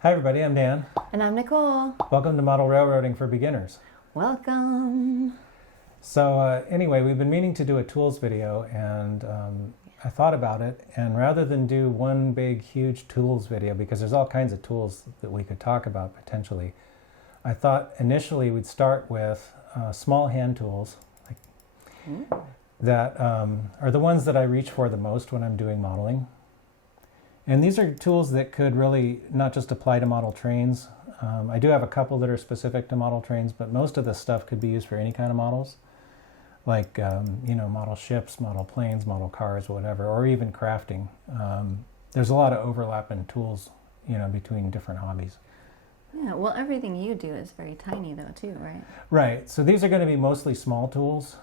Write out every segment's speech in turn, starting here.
Hi everybody, I'm Dan. And I'm Nichole. Welcome to Model Railroading for Beginners. Welcome. So anyway, we've been meaning to do a tools video and I thought about it, and rather than do one big huge tools video, because there's all kinds of tools that we could talk about potentially, I thought initially we'd start with small hand tools that are the ones that I reach for the most when I'm doing modeling. And these are tools that could really not just apply to model trains. I do have a couple that are specific to model trains, but most of this stuff could be used for any kind of models, like model ships, model planes, model cars, whatever, or even crafting. There's a lot of overlap in tools, between different hobbies. Yeah, well, everything you do is very tiny though too, right? Right, so these are going to be mostly small tools.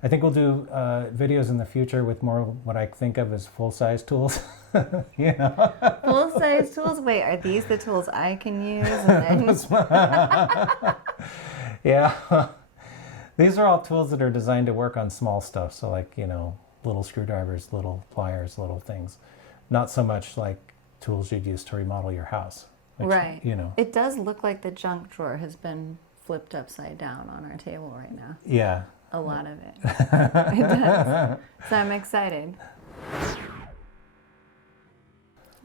I think we'll do videos in the future with more what I think of as full-size tools. Full-size tools? Wait, are these the tools I can use? And then... Yeah. These are all tools that are designed to work on small stuff. So like, little screwdrivers, little pliers, little things. Not so much like tools you'd use to remodel your house. Which, right. It does look like the junk drawer has been flipped upside down on our table right now. Yeah. A lot of it. It does. So I'm excited.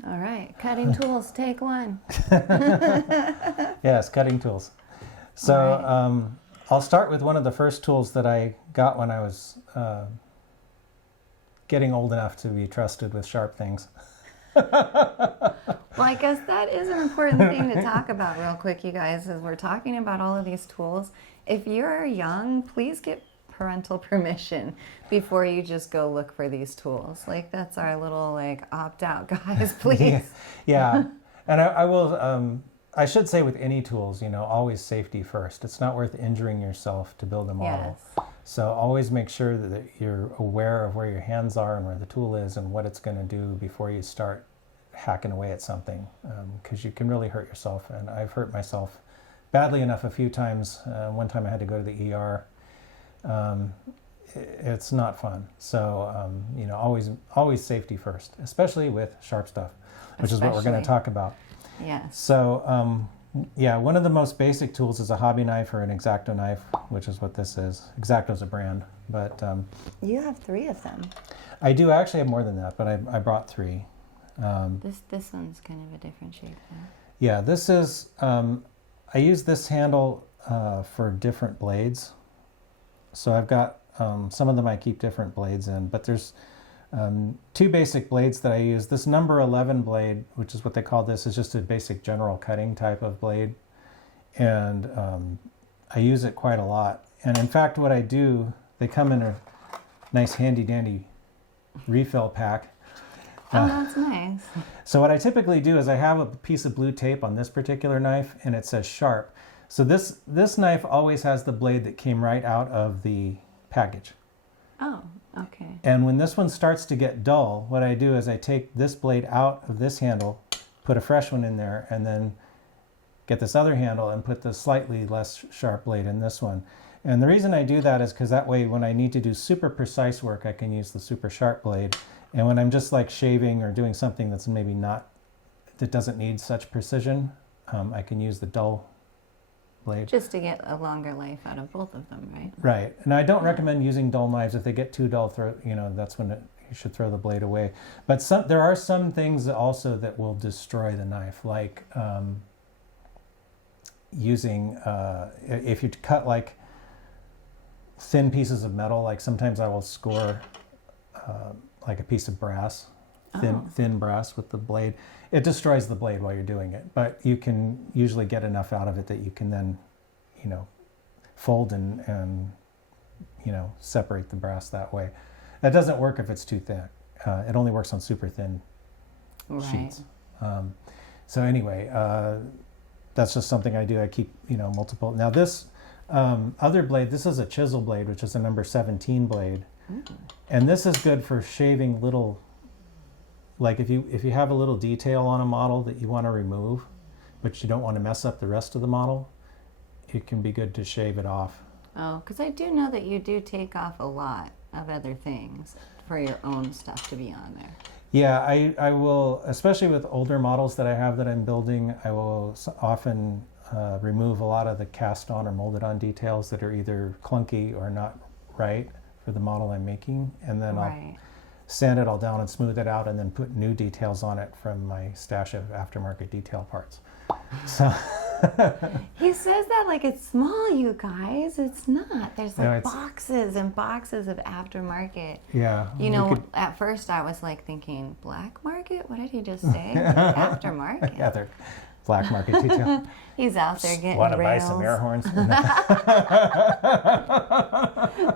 All right, cutting tools, take one. Yes, cutting tools. So right. I'll start with one of the first tools that I got when I was getting old enough to be trusted with sharp things. Well, I guess that is an important thing to talk about real quick, you guys, as we're talking about all of these tools. If you're young, please get parental permission before you just go look for these tools. Like, that's our little opt out, guys, please. Yeah. And I will I should say with any tools, always safety first. It's not worth injuring yourself to build a model. Yes. So always make sure that you're aware of where your hands are and where the tool is and what it's going to do before you start hacking away at something, because you can really hurt yourself. And I've hurt myself badly enough a few times. One time I had to go to the ER. It's not fun. So, always safety first, especially with sharp stuff, which is what we're going to talk about. Yes. So, one of the most basic tools is a hobby knife or an X-Acto knife, which is what this is. X-Acto's a brand, but... you have 3 of them. I do actually have more than that, but I brought 3. This one's kind of a different shape, though. Yeah, this is... I use this handle for different blades. So I've got some of them I keep different blades in, but there's 2 basic blades that I use. This number 11 blade, which is what they call this, is just a basic general cutting type of blade. And I use it quite a lot. And in fact, what I do, they come in a nice handy dandy refill pack. Oh, that's nice. So what I typically do is I have a piece of blue tape on this particular knife and it says sharp. So this knife always has the blade that came right out of the package. Oh, okay. And when this one starts to get dull, what I do is I take this blade out of this handle, put a fresh one in there, and then get this other handle and put the slightly less sharp blade in this one. And the reason I do that is because that way when I need to do super precise work, I can use the super sharp blade. And when I'm just like shaving or doing something that's maybe that doesn't need such precision, I can use the dull blade. Just to get a longer life out of both of them, right? Right. And I don't recommend using dull knives. If they get too dull, that's when you should throw the blade away. But there are some things also that will destroy the knife, like using, if you cut like thin pieces of metal, like sometimes I will score like a piece of brass, thin brass with the blade. It destroys the blade while you're doing it, but you can usually get enough out of it that you can then, fold and separate the brass that way. That doesn't work if it's too thick. It only works on super thin sheets. So anyway, that's just something I do. I keep, multiple. Now this other blade, this is a chisel blade, which is a number 17 blade. And this is good for shaving little, like if you have a little detail on a model that you want to remove, but you don't want to mess up the rest of the model, it can be good to shave it off. Oh, because I do know that you do take off a lot of other things for your own stuff to be on there. Yeah, I will, especially with older models that I have that I'm building, I will often remove a lot of the cast on or molded on details that are either clunky or not right for the model I'm making, and then I'll sand it all down and smooth it out and then put new details on it from my stash of aftermarket detail parts. So he says that like it's small, you guys. It's not. There's like No, boxes and boxes of aftermarket. yeah. You know, at first I was like thinking, black market? What did he just say? Aftermarket. Yeah, they're black market detail. He's out there getting Want to buy rails. some air horns?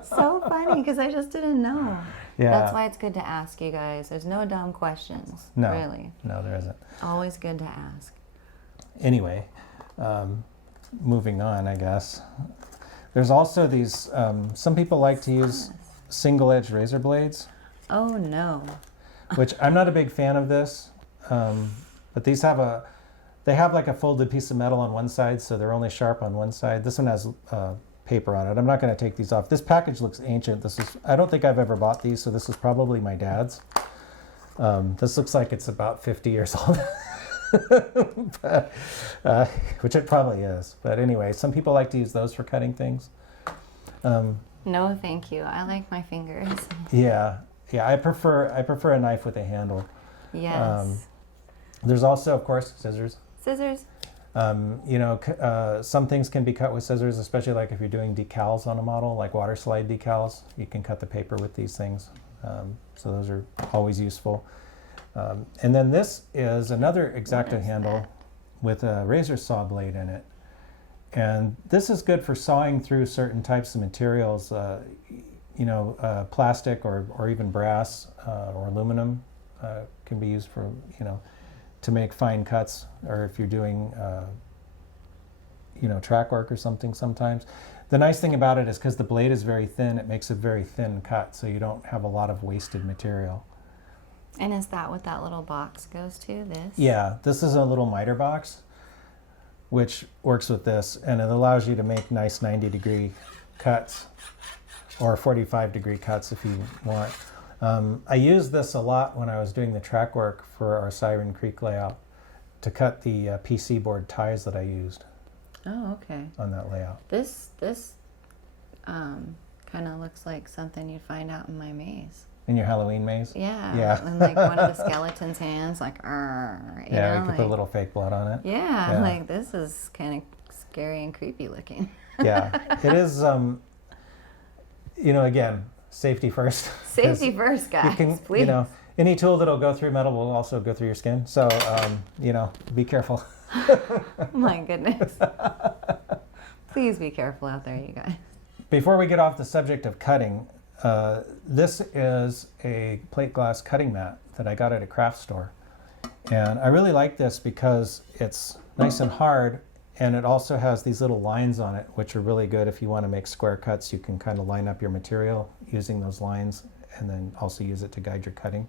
So funny because I just didn't know. Yeah. That's why it's good to ask, you guys. There's no dumb questions. No. Really. No, there isn't. Always good to ask. Anyway, moving on, I guess. There's also these, some people like to use single-edged razor blades, Oh no. which I'm not a big fan of this, but these they have like a folded piece of metal on one side, so they're only sharp on one side. This one has paper on it. I'm not going to take these off. This package looks ancient. I don't think I've ever bought these, so this is probably my dad's. This looks like it's about 50 years old. But, which it probably is. But anyway, some people like to use those for cutting things. No, thank you. I like my fingers. Yeah, I prefer a knife with a handle. Yes. There's also, of course, scissors. Scissors. Some things can be cut with scissors, especially like if you're doing decals on a model, like water slide decals. You can cut the paper with these things. So those are always useful. And then this is another X-Acto handle with a razor saw blade in it. And this is good for sawing through certain types of materials, plastic or even brass or aluminum can be used for, to make fine cuts, or if you're doing, track work or something sometimes. The nice thing about it is because the blade is very thin, it makes a very thin cut, so you don't have a lot of wasted material. And is that what that little box goes to, this? Yeah, this is a little miter box, which works with this, and it allows you to make nice 90-degree cuts, or 45-degree cuts if you want. I used this a lot when I was doing the track work for our Siren Creek layout to cut the PC board ties that I used. Oh, okay. On that layout. This kind of looks like something you'd find out in my maze. In your Halloween maze? Yeah. And like one of the skeleton's hands, like, you could put a little fake blood on it. Yeah, like this is kind of scary and creepy looking. Yeah, it is, again, safety first. Safety first, guys, please. Any tool that'll go through metal will also go through your skin. So, be careful. My goodness. Please be careful out there, you guys. Before we get off the subject of cutting, this is a plate glass cutting mat that I got at a craft store. And I really like this because it's nice and hard, and it also has these little lines on it, which are really good if you want to make square cuts. You can kind of line up your material using those lines and then also use it to guide your cutting.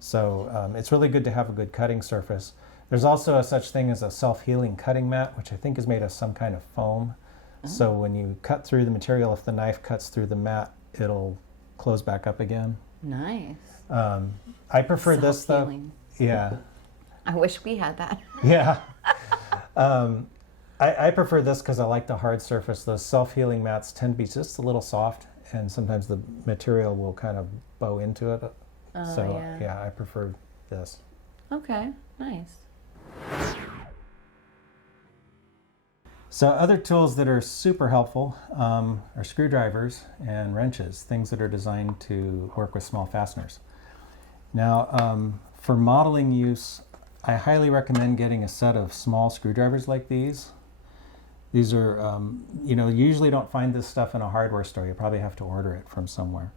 So it's really good to have a good cutting surface. There's also a such thing as a self-healing cutting mat, which I think is made of some kind of foam. So when you cut through the material, if the knife cuts through the mat, it'll close back up again. Nice. I prefer this though. Yeah. I wish we had that. Yeah. I prefer this because I like the hard surface. Those self-healing mats tend to be just a little soft, and sometimes the material will kind of bow into it. I prefer this. Okay, nice. So other tools that are super helpful are screwdrivers and wrenches, things that are designed to work with small fasteners. Now, for modeling use, I highly recommend getting a set of small screwdrivers like these. These are, you usually don't find this stuff in a hardware store. You probably have to order it from somewhere.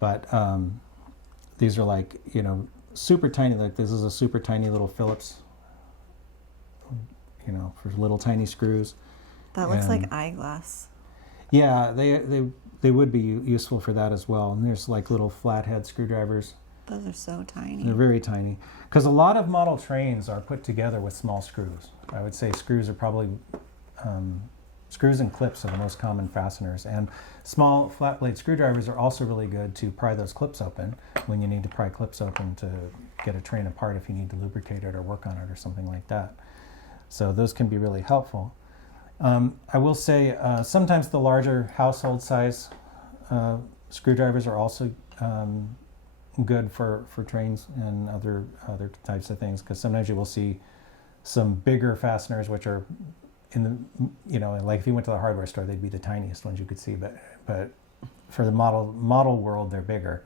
But these are like, super tiny. Like this is a super tiny little Phillips, for little tiny screws. That looks like eyeglass. Yeah, they would be useful for that as well. And there's like little flathead screwdrivers. Those are so tiny. They're very tiny. Because a lot of model trains are put together with small screws. I would say screws are probably screws and clips are the most common fasteners. And small flat blade screwdrivers are also really good to pry those clips open when you need to pry clips open to get a train apart if you need to lubricate it or work on it or something like that. So those can be really helpful. I will say sometimes the larger household size screwdrivers are also good for trains and other types of things, because sometimes you will see some bigger fasteners which are in the, like if you went to the hardware store, they'd be the tiniest ones you could see, but for the model world, they're bigger.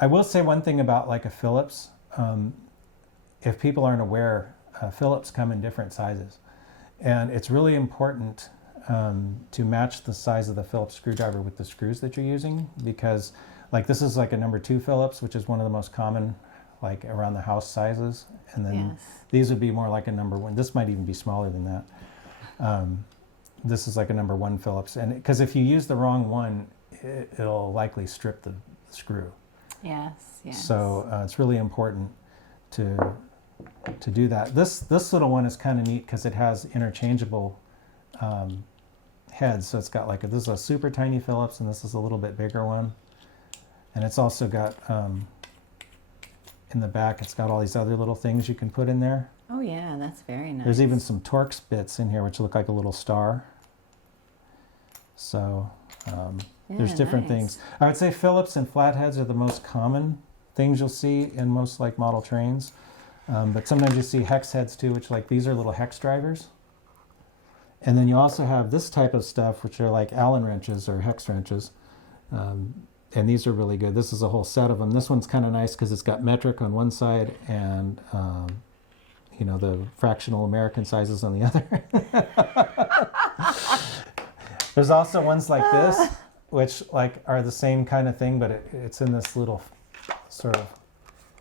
I will say one thing about like a Phillips. If people aren't aware, Phillips come in different sizes, and it's really important to match the size of the Phillips screwdriver with the screws that you're using, because like this is like a number 2 Phillips, which is one of the most common like around the house sizes, and then these would be more like a number 1. This might even be smaller than that. This is like a number 1 Phillips, and because if you use the wrong one, it'll likely strip the screw. Yes. So it's really important to do that. This little one is kind of neat because it has interchangeable heads. So it's got this is a super tiny Phillips, and this is a little bit bigger one. And it's also got in the back, it's got all these other little things you can put in there. Oh yeah, that's very nice. There's even some Torx bits in here which look like a little star. So there's different things. I would say Phillips and flatheads are the most common things you'll see in most like model trains. But sometimes you see hex heads too, which like these are little hex drivers. And then you also have this type of stuff, which are like Allen wrenches or hex wrenches. And these are really good. This is a whole set of them. This one's kind of nice because it's got metric on one side and the fractional American sizes on the other. There's also ones like this, which like are the same kind of thing, but it's in this little sort of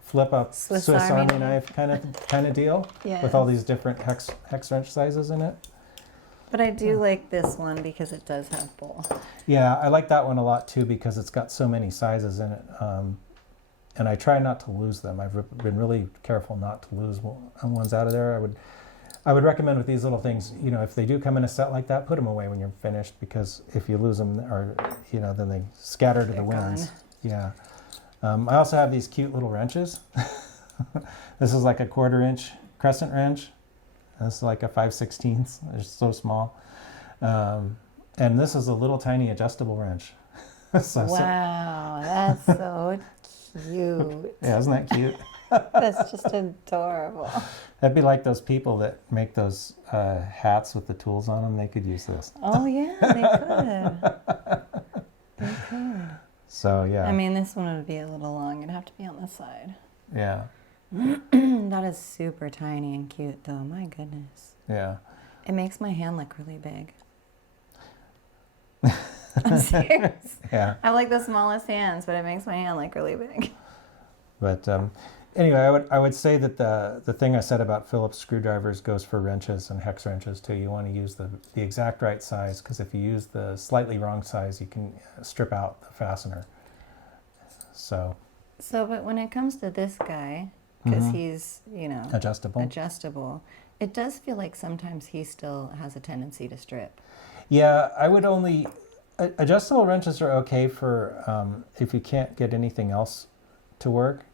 flip up Swiss Army knife kind of deal, with all these different hex wrench sizes in it. But I do like this one because it does have bowl. Yeah, I like that one a lot too because it's got so many sizes in it. And I try not to lose them. I've been really careful not to lose ones out of there. I would recommend with these little things, if they do come in a set like that, put them away when you're finished, because if you lose them, or then they scatter to the winds. Yeah. I also have these cute little wrenches. This is like a 1/4 inch crescent wrench. This is like a 5/16. They're so small. And this is a little tiny adjustable wrench. Wow, that's so cute. Yeah, isn't that cute? That's just adorable. That'd be like those people that make those hats with the tools on them. They could use this. Oh yeah, they could. They could. So yeah. I mean, this one would be a little long. It'd have to be on the side. Yeah. That is super tiny and cute, though. My goodness. Yeah. It makes my hand look really big. I'm serious. Yeah. I have like the smallest hands, but it makes my hand look really big. But anyway, I would say that the thing I said about Phillips screwdrivers goes for wrenches and hex wrenches too. You want to use the exact right size, because if you use the slightly wrong size, you can strip out the fastener. So, but when it comes to this guy, because he's, adjustable, it does feel like sometimes he still has a tendency to strip. Yeah, I would only... Adjustable wrenches are okay for if you can't get anything else to work.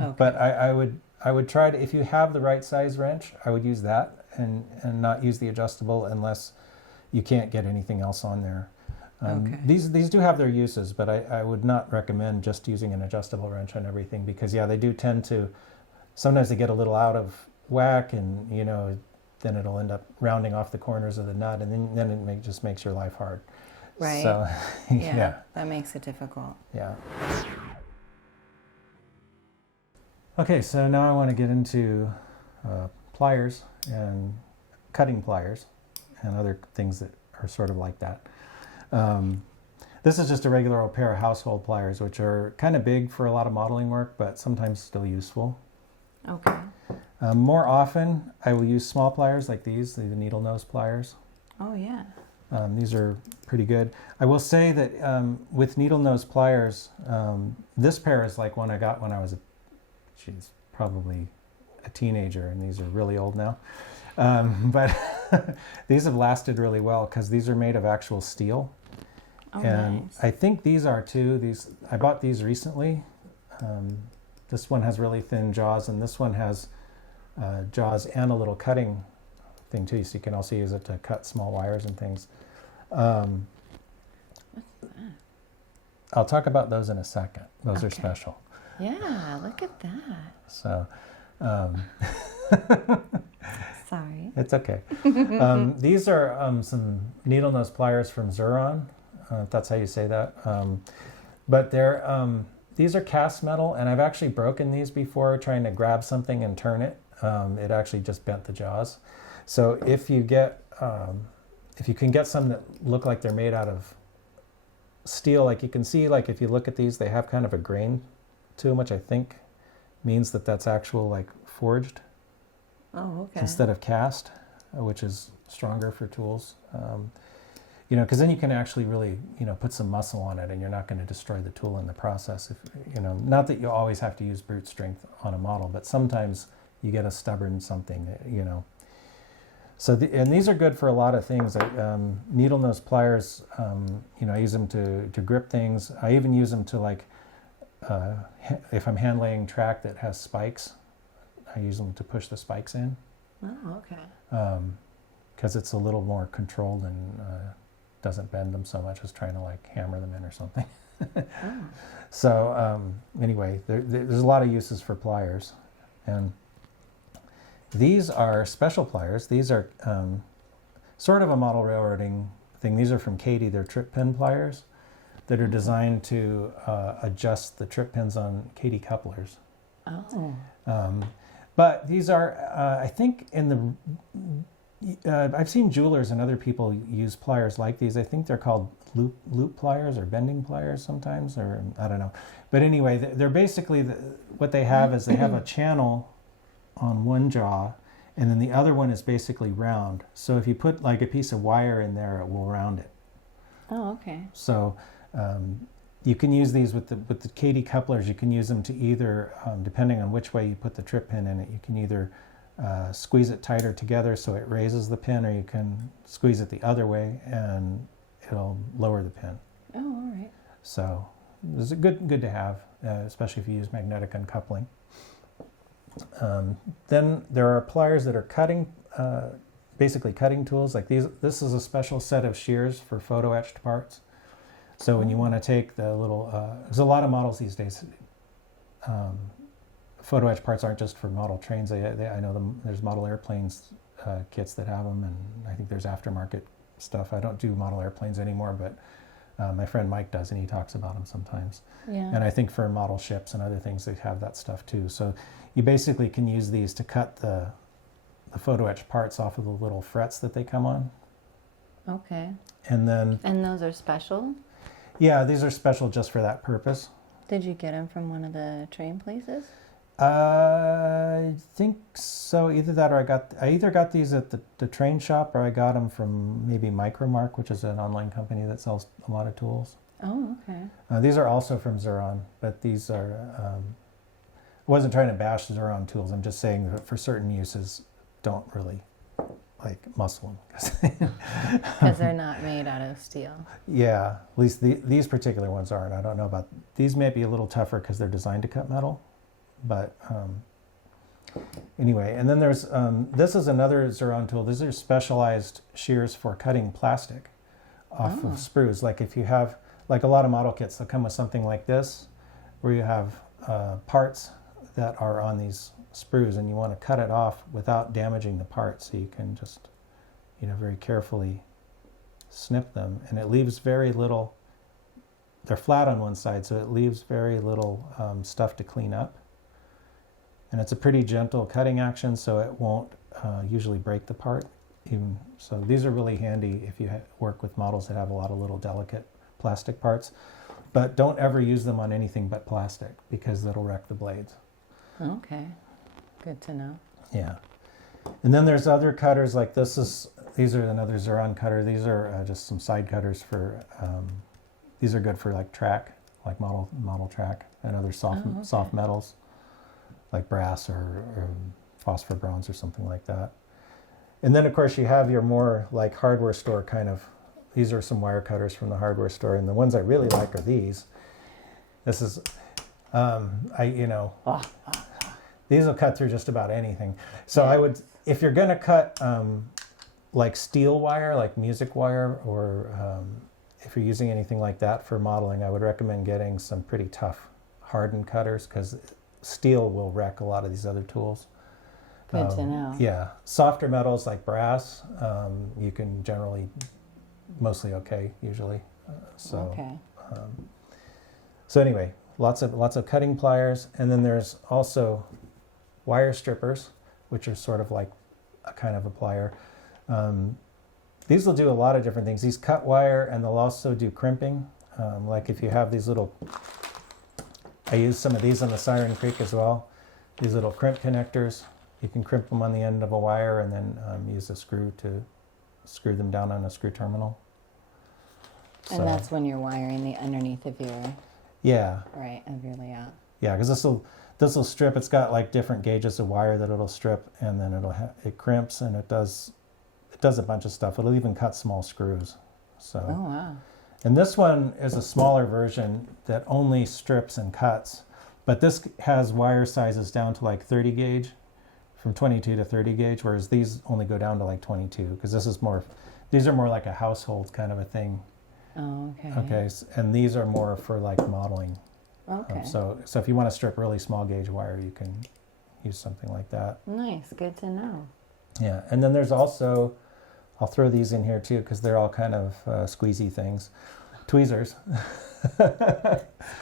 Okay. But I would try to, if you have the right size wrench, I would use that and not use the adjustable unless you can't get anything else on there. Okay. These do have their uses, but I would not recommend just using an adjustable wrench on everything, because they do tend to, sometimes they get a little out of whack, and then it'll end up rounding off the corners of the nut, and then it just makes your life hard. Right. So, yeah. That makes it difficult. Yeah. Okay, so now I want to get into pliers and cutting pliers and other things that are sort of like that. This is just a regular old pair of household pliers, which are kind of big for a lot of modeling work, but sometimes still useful. Okay. More often, I will use small pliers like these, the Needlenose Pliers. Oh, yeah. These are pretty good. I will say that with Needlenose Pliers, this pair is like one I got when I was probably a teenager, and these are really old now. But these have lasted really well because these are made of actual steel. Oh, And nice. I think these are too. I bought these recently. This one has really thin jaws, and this one has jaws and a little cutting thing too. So you can also use it to cut small wires and things. I'll talk about those in a second. Those are Okay. special. Yeah, look at that. So Sorry. it's okay. These are some Needlenose Pliers from Xuron, if that's how you say that. But these are cast metal, and I've actually broken these before trying to grab something and turn it. It actually just bent the jaws. So if you can get some that look like they're made out of steel, like you can see, like if you look at these, they have kind of a grain to them, which I think means that that's actual like forged Oh, okay. instead of cast, which is stronger for tools. Because then you can actually really, put some muscle on it, and you're not going to destroy the tool in the process. Not that you always have to use brute strength on a model, but sometimes you get a stubborn something, So and these are good for a lot of things. Needlenose pliers, I use them to grip things. I even use them to if I'm hand laying track that has spikes, I use them to push the spikes in. Oh, okay. Because it's a little more controlled and doesn't bend them so much as trying to hammer them in or something. Oh. So anyway, there's a lot of uses for pliers, and these are special pliers. These are sort of a model railroading thing. These are from Katie. They're trip pin pliers that are designed to adjust the trip pins on Katie couplers. Oh. But these are, I think, I've seen jewelers and other people use pliers like these. I think they're called loop pliers or bending pliers sometimes, or I don't know. But anyway, they're basically, what they have is they have a channel on one jaw, and then the other one is basically round. So if you put a piece of wire in there, it will round it. Oh, okay. So you can use these with the Katie couplers. You can use them to either, depending on which way you put the trip pin in it, you can either squeeze it tighter together so it raises the pin, or you can squeeze it the other way and it'll lower the pin. Oh, all right. So it's good to have, especially if you use magnetic uncoupling. Then there are pliers that are cutting, basically cutting tools like these. This is a special set of shears for photo etched parts. So when you want to take the little, there's a lot of models these days. Photo etch parts aren't just for model trains. I know there's model airplanes kits that have them, and I think there's aftermarket stuff. I don't do model airplanes anymore, but my friend Mike does, and he talks about them sometimes. Yeah. And I think for model ships and other things, they have that stuff too. So you basically can use these to cut the photo etch parts off of the little frets that they come on. Okay. And then, And those are special? yeah, these are special just for that purpose. Did you get them from one of the train places? I think so. Either that, or I either got these at the train shop, or I got them from maybe Micromark, which is an online company that sells a lot of tools. Oh, okay. These are also from Xuron, but these are. I wasn't trying to bash Xuron tools. I'm just saying that for certain uses, don't really muscle them. Because they're not made out of steel. Yeah, at least these particular ones aren't. I don't know about these. May be a little tougher because they're designed to cut metal. But anyway, and then there's, this is another Xuron tool. These are specialized shears for cutting plastic off of sprues. Like if you have, a lot of model kits, they'll come with something like this, where you have parts that are on these sprues, and you want to cut it off without damaging the part. So you can just, very carefully snip them, and it leaves very little, they're flat on one side, so it leaves very little stuff to clean up. And it's a pretty gentle cutting action, so it won't usually break the part. So these are really handy if you work with models that have a lot of little delicate plastic parts. But don't ever use them on anything but plastic, because that'll wreck the blades. Okay. Good to know. Yeah. And then there's other cutters like this. These are another Xuron cutter. These are just some side cutters for. These are good for track, model track, and other soft metals, like brass or phosphor bronze or something like that. And then of course you have your more like hardware store kind of, these are some wire cutters from the hardware store, and the ones I really like are these. This is, these will cut through just about anything. So I would, if you're gonna cut like steel wire, like music wire, or if you're using anything like that for modeling, I would recommend getting some pretty tough hardened cutters, because steel will wreck a lot of these other tools. Good to know. Yeah, softer metals like brass, you can generally mostly okay usually. Okay. So anyway, lots of cutting pliers, and then there's also wire strippers, which are sort of like a kind of a plier. These will do a lot of different things. These cut wire, and they'll also do crimping. Like if you have these little, I use some of these on the Siren Creek as well. These little crimp connectors. You can crimp them on the end of a wire and then use a screw to screw them down on a screw terminal. And that's when you're wiring the underneath of your of your layout. Yeah, because this will strip. It's got like different gauges of wire that it'll strip, and then it crimps, and it does a bunch of stuff. It'll even cut small screws. So. Oh wow. And this one is a smaller version that only strips and cuts, but this has wire sizes down to like 30 gauge, from 22 to 30 gauge, whereas these only go down to like 22, because these are more like a household kind of a thing. Oh, okay. Okay, and these are more for like modeling. Okay. So if you want to strip really small gauge wire, you can use something like that. Nice, good to know. Yeah, and then there's also, I'll throw these in here too, because they're all kind of squeezy things. Tweezers.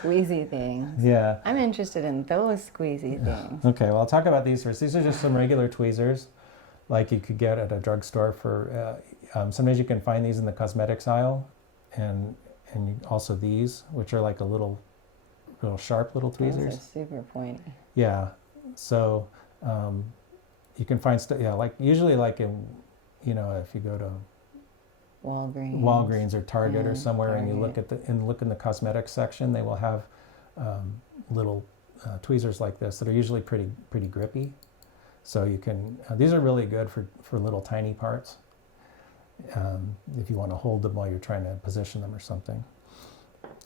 Squeezy things. Yeah. I'm interested in those squeezy things. Okay, well, I'll talk about these first. These are just some regular tweezers, like you could get at a drugstore for, sometimes you can find these in the cosmetics aisle, and also these, which are like a little sharp little tweezers. Those are super pointy. Yeah, so you can find like usually like in, if you go to Walgreens or Target or somewhere, and you look in the cosmetics section, they will have little tweezers like this that are usually pretty grippy. So you can these are really good for little tiny parts, if you want to hold them while you're trying to position them or something.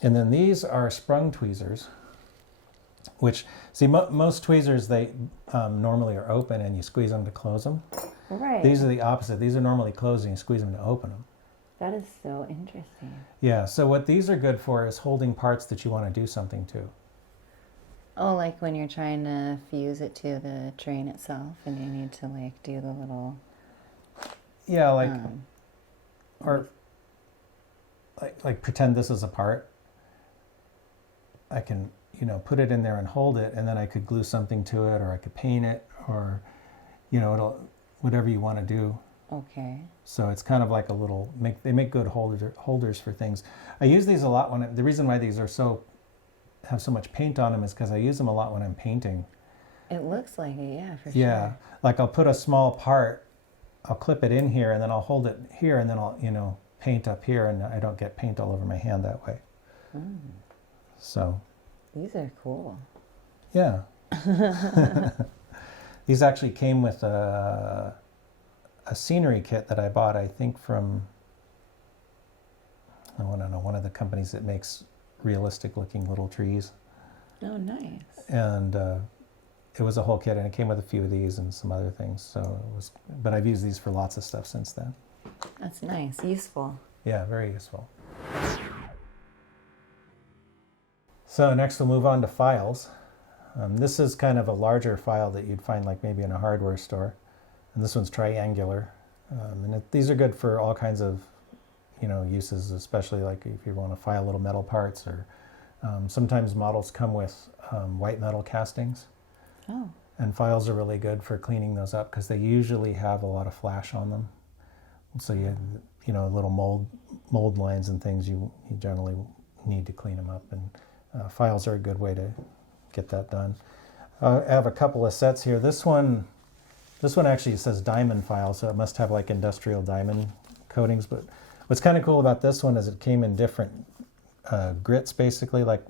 And then these are sprung tweezers, which most tweezers, they normally are open and you squeeze them to close them. Right. These are the opposite. These are normally closed and you squeeze them to open them. That is so interesting. Yeah, so what these are good for is holding parts that you want to do something to. Oh, like when you're trying to fuse it to the train itself and you need to like do the little... Yeah, or like pretend this is a part. I can, put it in there and hold it, and then I could glue something to it, or I could paint it, or, whatever you want to do. Okay. So it's kind of like they make good holders for things. I use these a lot the reason why these have so much paint on them is because I use them a lot when I'm painting. It looks like it, yeah, for Yeah, sure. like I'll put a small part, I'll clip it in here, and then I'll hold it here, and then I'll, paint up here, and I don't get paint all over my hand that way. Mm. So. These are cool. Yeah. These actually came with a scenery kit that I bought, I think from, I don't know, one of the companies that makes realistic looking little trees. Oh, nice. And it was a whole kit, and it came with a few of these and some other things. But I've used these for lots of stuff since then. That's nice, useful. Yeah, very useful. So next we'll move on to files. This is kind of a larger file that you'd find like maybe in a hardware store. And this one's triangular. These are good for all kinds of uses, especially like if you want to file little metal parts, or sometimes models come with white metal castings. Oh. And files are really good for cleaning those up because they usually have a lot of flash on them. So you know little mold lines and things, you generally need to clean them up, and files are a good way to get that done. I have a couple of sets here. This one actually says diamond file, so it must have like industrial diamond coatings. But what's kind of cool about this one is it came in different grits, basically. Like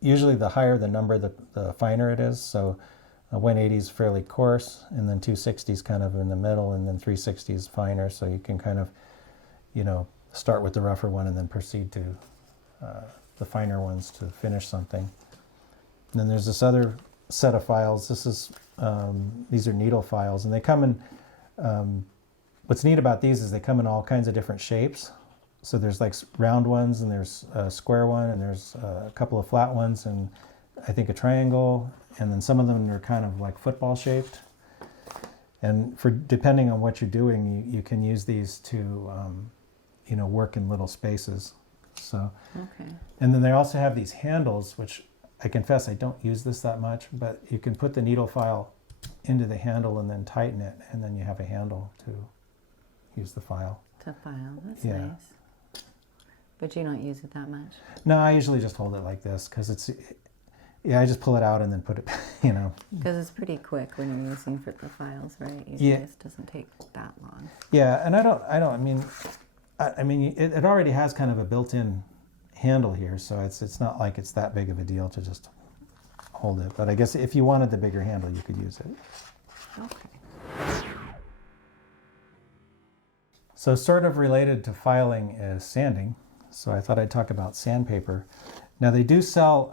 usually the higher the number, the finer it is. So A 180 is fairly coarse, and then 260 is kind of in the middle, and then 360 is finer, so you can kind of, start with the rougher one and then proceed to the finer ones to finish something. And then there's this other set of files. These are needle files, and they come in, what's neat about these is they come in all kinds of different shapes. So there's like round ones, and there's a square one, and there's a couple of flat ones, and I think a triangle, and then some of them are kind of like football shaped. And depending on what you're doing, you can use these to, work in little spaces. So, Okay. and then they also have these handles, which I confess I don't use this that much, but you can put the needle file into the handle and then tighten it, and then you have a handle to use the file. To file, that's Yeah. nice. But you don't use it that much. No, I usually just hold it like this because I just pull it out and then put it, Because it's pretty quick when you're using for the files, right? Yeah. It doesn't take that long. Yeah, and I mean, it already has kind of a built-in handle here, so it's not like it's that big of a deal to just hold it. But I guess if you wanted the bigger handle, you could use it. Okay. So sort of related to filing is sanding. So I thought I'd talk about sandpaper. Now they do sell,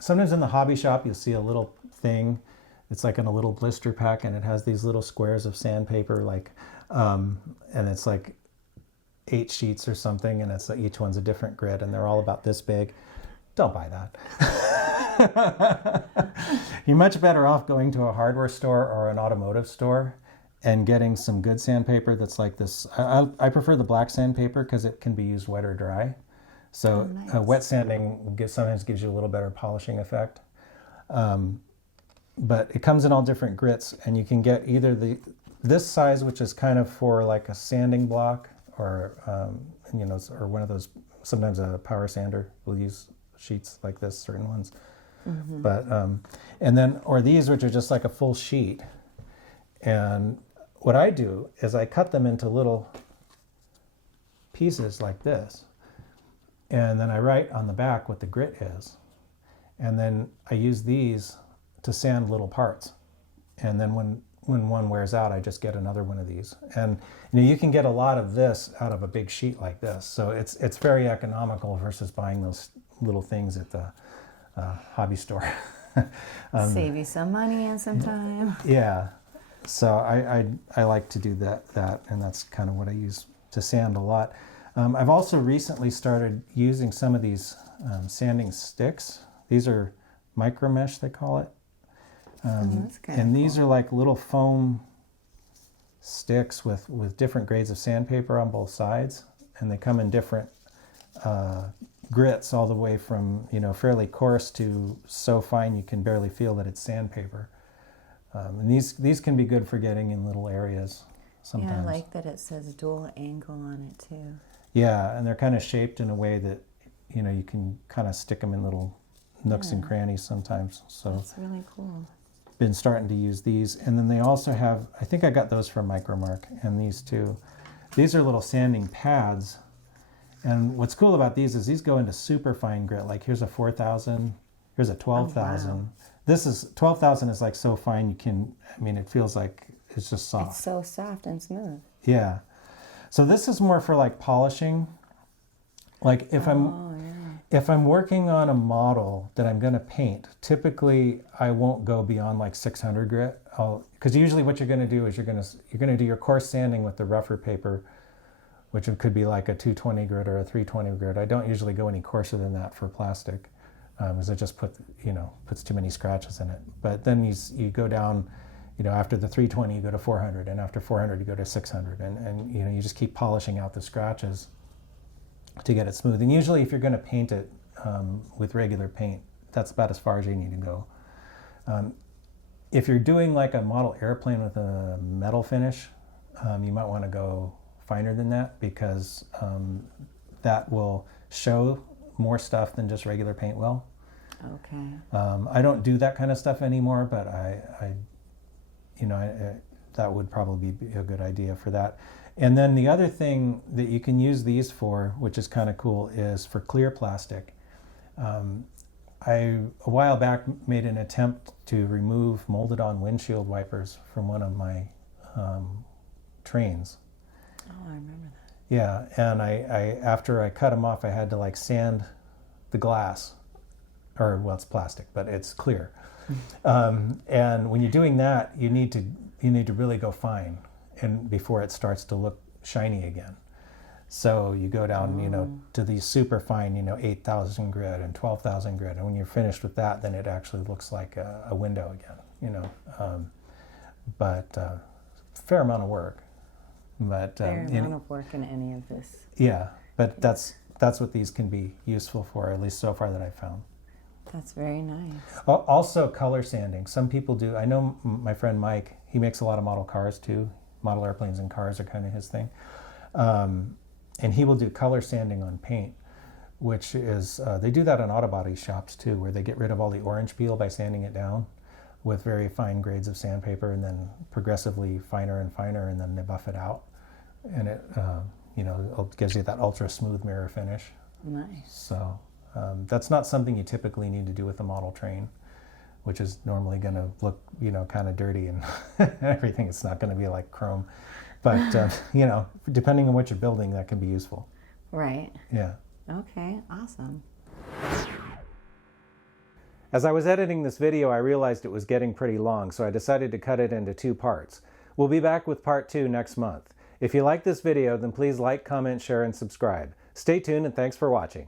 sometimes in the hobby shop you'll see a little thing. It's like in a little blister pack, and it has these little squares of sandpaper, and it's like 8 sheets or something, and each one's a different grit, and they're all about this big. Don't buy that. You're much better off going to a hardware store or an automotive store and getting some good sandpaper that's like this. I prefer the black sandpaper because it can be used wet or dry. So nice. Wet sanding sometimes gives you a little better polishing effect. But it comes in all different grits, and you can get either this size, which is kind of for like a sanding block, or or one of those. Sometimes a power sander will use sheets like this, certain ones. Mm-hmm. But or these, which are just like a full sheet. And what I do is I cut them into little pieces like this, and then I write on the back what the grit is, and then I use these to sand little parts, and then when one wears out, I just get another one of these. And you can get a lot of this out of a big sheet like this, so it's very economical versus buying those little things at the hobby store. Save you some money and some time. Yeah, so I like to do that, and that's kind of what I use to sand a lot. I've also recently started using some of these sanding sticks. These are micro mesh, they call it. That's kinda And these cool. are like little foam sticks with different grades of sandpaper on both sides, and they come in different grits, all the way from fairly coarse to so fine you can barely feel that it's sandpaper. And these can be good for getting in little areas sometimes. Yeah, I like that it says dual angle on it too. Yeah, and they're kind of shaped in a way that you can kind of stick them in little nooks and crannies sometimes. So That's really cool. been starting to use these. And then they also have, I think I got those from Micromark, and these too. These are little sanding pads, and what's cool about these is these go into super fine grit. Like here's a 4,000, here's a 12,000. Oh, wow. This is 12,000 is like so fine it feels like it's just soft. It's so soft and smooth. Yeah. So this is more for like polishing. Like if I'm working on a model that I'm going to paint, typically I won't go beyond like 600 grit. Because usually what you're going to do is you're going to do your coarse sanding with the rougher paper, which could be like a 220 grit or a 320 grit. I don't usually go any coarser than that for plastic, because it just puts too many scratches in it. But then you go down, after the 320 you go to 400, and after 400 you go to 600, and you just keep polishing out the scratches to get it smooth. And usually if you're going to paint it with regular paint, that's about as far as you need to go. If you're doing like a model airplane with a metal finish, you might want to go finer than that, because that will show more stuff than just regular paint will. Okay. I don't do that kind of stuff anymore, but that would probably be a good idea for that. And then the other thing that you can use these for, which is kind of cool, is for clear plastic. a while back made an attempt to remove molded on windshield wipers from one of my trains. Oh, I remember that. Yeah, and I after I cut them off, I had to like sand the glass, or well, it's plastic, but it's clear. And when you're doing that, you need to really go fine, and before it starts to look shiny again. So you go down, to these super fine, 8,000 grit and 12,000 grit, and when you're finished with that, then it actually looks like a window again. But fair amount of work. But fair amount of work in any of this. Yeah, but that's what these can be useful for, at least so far that I've found. That's very nice. Also, color sanding. Some people do. I know my friend Mike. He makes a lot of model cars too. Model airplanes and cars are kind of his thing. And he will do color sanding on paint, which is, they do that in auto body shops too, where they get rid of all the orange peel by sanding it down with very fine grades of sandpaper, and then progressively finer and finer, and then they buff it out. And it, it gives you that ultra smooth mirror finish. Nice. So that's not something you typically need to do with a model train, which is normally going to look, kind of dirty and everything. It's not going to be like chrome. But, depending on what you're building, that can be useful. Right. Yeah. Okay, awesome. As I was editing this video, I realized it was getting pretty long, so I decided to cut it into 2 parts. We'll be back with part 2 next month. If you like this video, then please like, comment, share, and subscribe. Stay tuned, and thanks for watching.